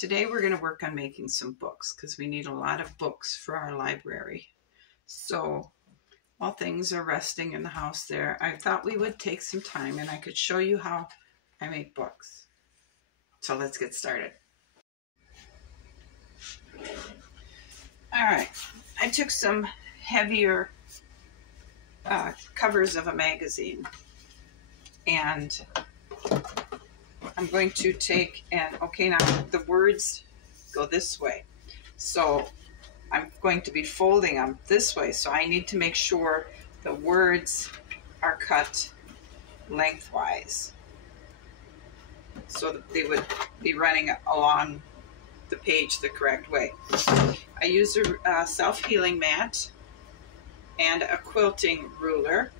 Today we're going to work on making some books because we need a lot of books for our library. So while things are resting in the house there, I thought we would take some time and I could show you how I make books. So let's get started. All right, I took some heavier covers of a magazine and I'm going to take and, okay, now the words go this way. So I'm going to be folding them this way. So I need to make sure the words are cut lengthwise so that they would be running along the page the correct way. I use a self-healing mat and a quilting ruler,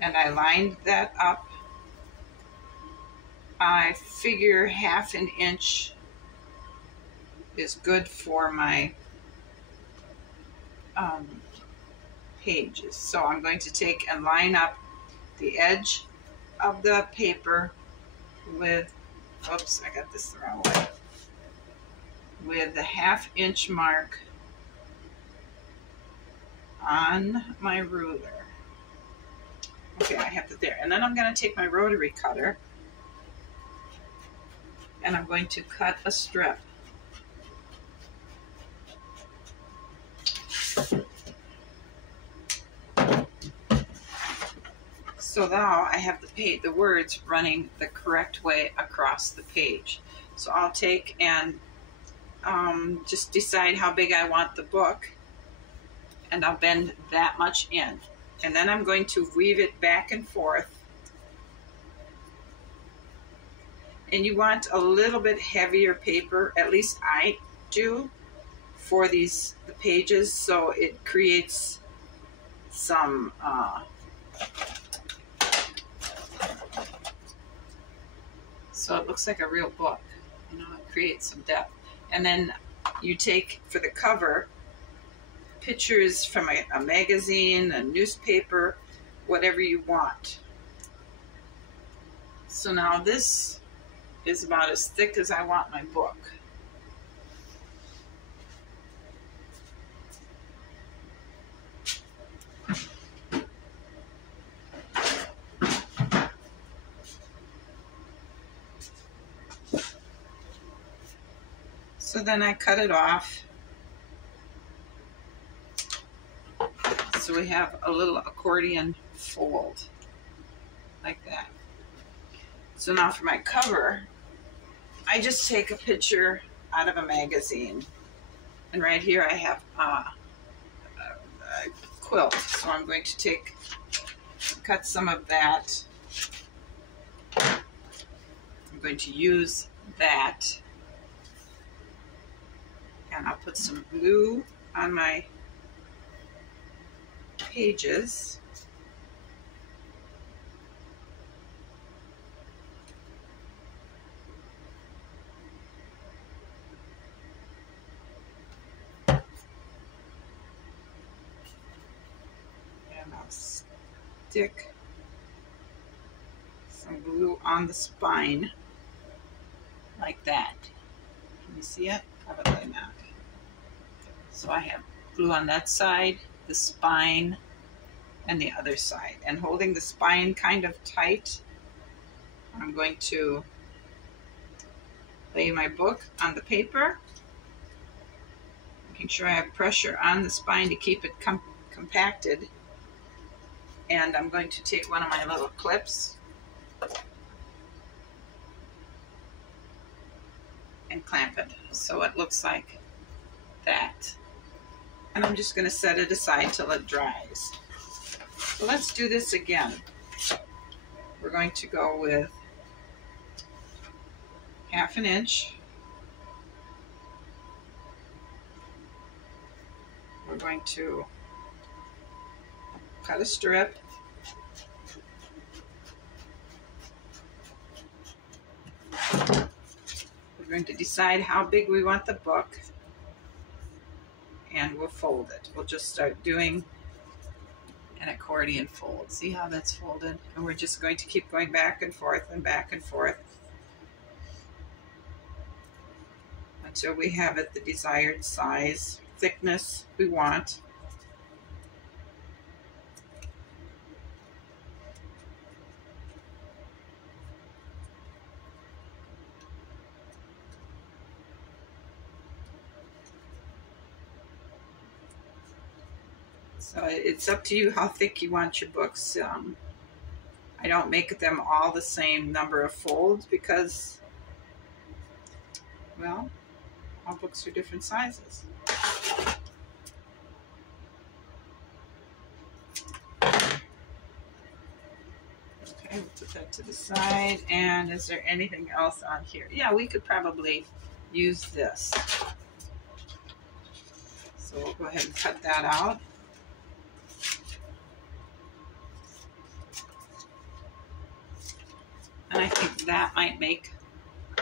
and I lined that up. I figure 1/2 inch is good for my pages. So I'm going to take and line up the edge of the paper with, oops, I got this the wrong way, with the 1/2 inch mark on my ruler. Okay, I have it there. And then I'm going to take my rotary cutter and I'm going to cut a strip. So now I have the words running the correct way across the page. So I'll take and just decide how big I want the book, and I'll bend that much in. And then I'm going to weave it back and forth. And you want a little bit heavier paper, at least I do, for the pages, so it creates some so it looks like a real book, you know, it creates some depth. And then you take, for the cover, pictures from a magazine, a newspaper, whatever you want. So now this is about as thick as I want my book. So then I cut it off. So we have a little accordion fold like that. So now for my cover, I just take a picture out of a magazine. And right here I have a quilt. So I'm going to cut some of that. I'm going to use that. And I'll put some glue on my pages. And I'll stick some glue on the spine like that. Can you see it? Probably not. So I have glue on that side, the spine, and the other side. And holding the spine kind of tight, I'm going to lay my book on the paper, making sure I have pressure on the spine to keep it compacted. And I'm going to take one of my little clips and clamp it so it looks like that. And I'm just going to set it aside till it dries. So let's do this again. We're going to go with 1/2 inch. We're going to cut a strip. We're going to decide how big we want the book, and we'll fold it. We'll just start doing an accordion fold. See how that's folded? And we're just going to keep going back and forth and back and forth. till we have it the desired size, thickness we want. So it's up to you how thick you want your books. I don't make them all the same number of folds because, well, all books are different sizes. Okay, we'll put that to the side. And is there anything else on here? Yeah, we could probably use this. So we'll go ahead and cut that out. And I think that might make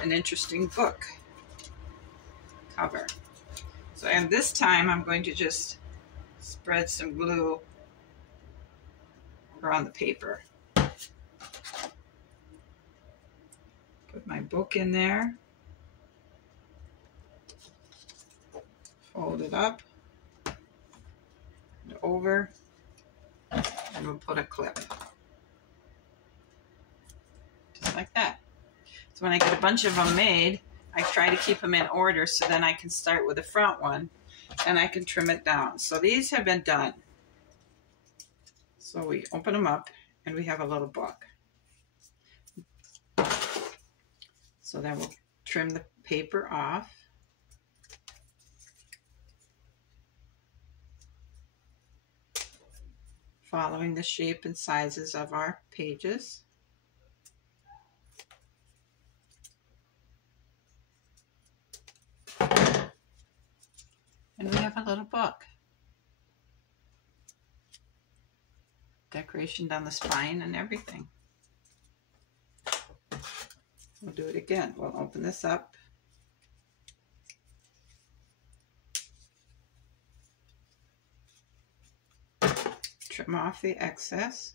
an interesting book cover. So, and this time I'm going to just spread some glue around the paper. Put my book in there. Fold it up and over, and we'll put a clip. Just like that. So when I get a bunch of them made, I try to keep them in order so then I can start with the front one and I can trim it down. So these have been done. So we open them up and we have a little book. So then we'll trim the paper off. Following the shape and sizes of our pages. And we have a little book. Decoration down the spine and everything. We'll do it again. We'll open this up. Trim off the excess.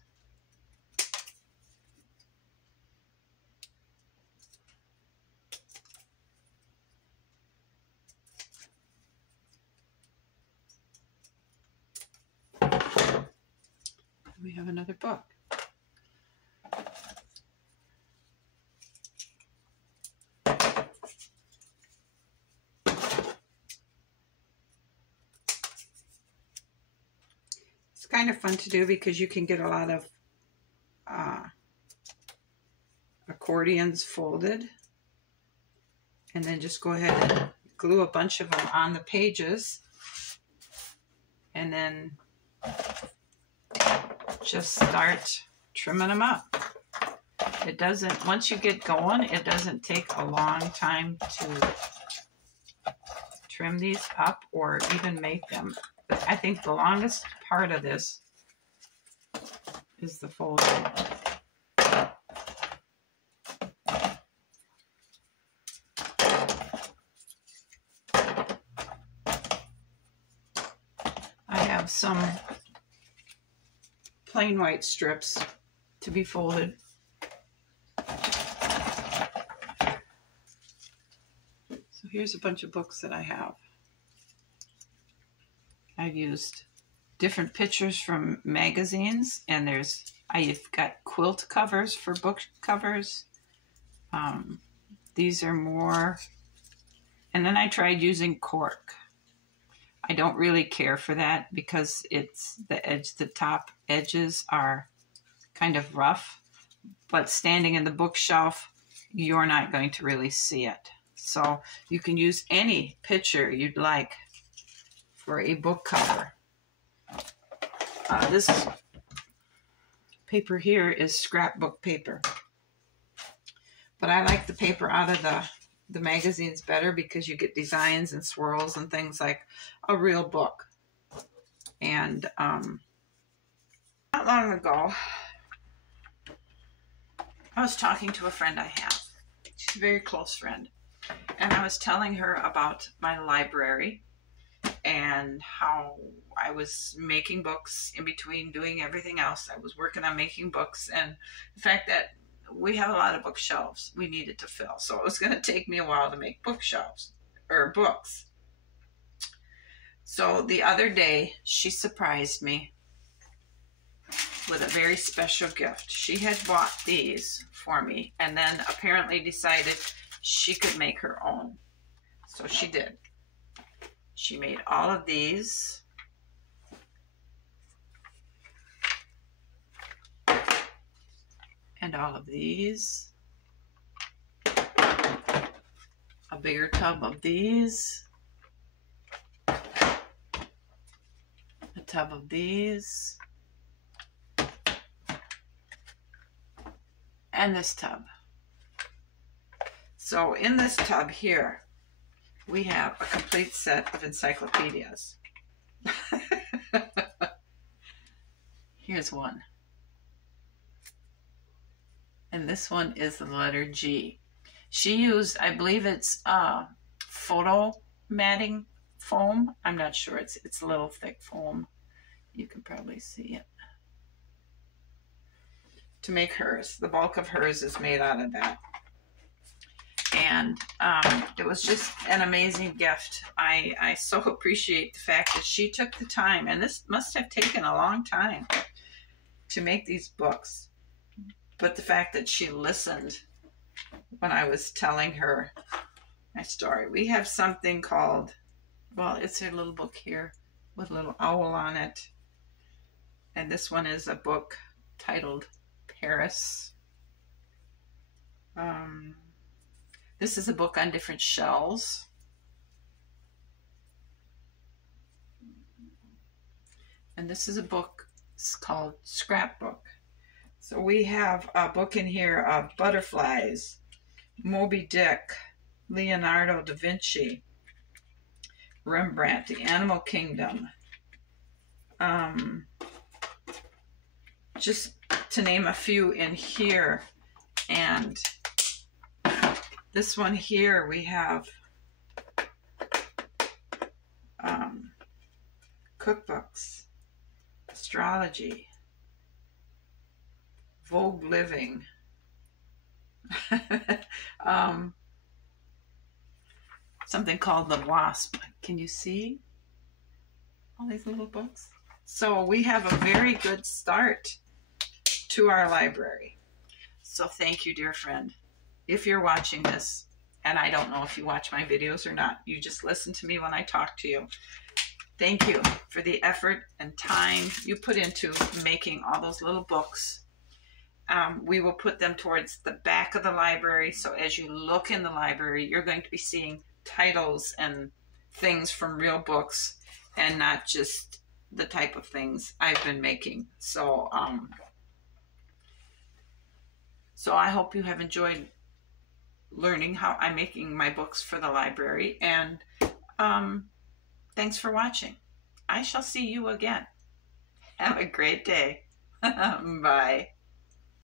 We have another book. It's kind of fun to do because you can get a lot of accordions folded and then just go ahead and glue a bunch of them on the pages and then just start trimming them up. It doesn't, once you get going, it doesn't take a long time to trim these up or even make them. But I think the longest part of this is the folding. I have some plain white strips to be folded. So here's a bunch of books that I have. I've used different pictures from magazines, and I've got quilt covers for book covers. These are more, and then I tried using cork. I don't really care for that because the top edges are kind of rough, but standing in the bookshelf, you're not going to really see it. So you can use any picture you'd like for a book cover. This paper here is scrapbook paper, but I like the paper out of the magazines better because you get designs and swirls and things like a real book. And not long ago, I was talking to a friend I have. She's a very close friend. And I was telling her about my library and how I was making books in between doing everything else. I was working on making books, and the fact that we have a lot of bookshelves we needed to fill. So it was going to take me a while to make bookshelves. or books. So the other day, she surprised me with a very special gift. She had bought these for me and then apparently decided she could make her own. So she did. She made all of these. And all of these. A bigger tub of these. A tub of these. And this tub. So in this tub here, we have a complete set of encyclopedias. Here's one. And this one is the letter G. She used, I believe it's photo matting foam. I'm not sure. It's a little thick foam. You can probably see it. To make hers. The bulk of hers is made out of that. And it was just an amazing gift. I so appreciate the fact that she took the time, and this must have taken a long time to make these books. But the fact that she listened when I was telling her my story. We have something called, well, it's a little book here with a little owl on it. And this one is a book titled Paris. This is a book on different shells. And this is a book called Scrapbook. So we have a book in here of butterflies, Moby Dick, Leonardo da Vinci, Rembrandt, the Animal Kingdom. Just to name a few in here. And this one here we have cookbooks, astrology, Vogue Living, something called The Wasp. Can you see all these little books? So we have a very good start to our library. So thank you, dear friend. If you're watching this, and I don't know if you watch my videos or not, you just listen to me when I talk to you. Thank you for the effort and time you put into making all those little books. We will put them towards the back of the library. So as you look in the library, you're going to be seeing titles and things from real books and not just the type of things I've been making. So, so I hope you have enjoyed learning how I'm making my books for the library. And thanks for watching. I shall see you again. Have a great day. Bye.